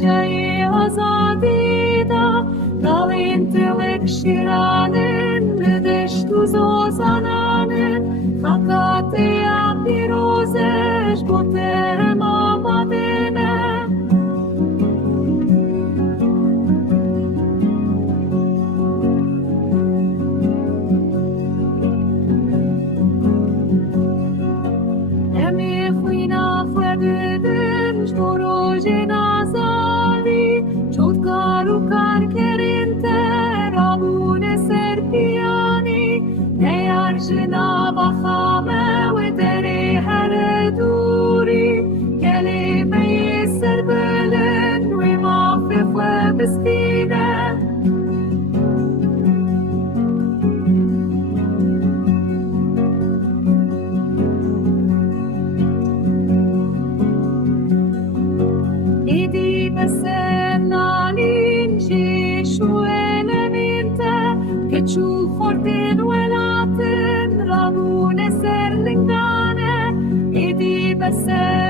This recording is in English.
çayı azadida, Dalintilik şiranin, Nedeş tuz ozananin, Hakatiya pirozeş, Boterem amadine. Emi fina fedin, Jboroje nazali, Čotkaru karkerinte, Rabune serpiani, Neyarjina bahame, Vedere hereduri, Kelime serbelen, Ve mafif ve bestine. Idi besenalin Jishu eleminte, Kechu fortin welatin, Rabune serlingane, Idi besen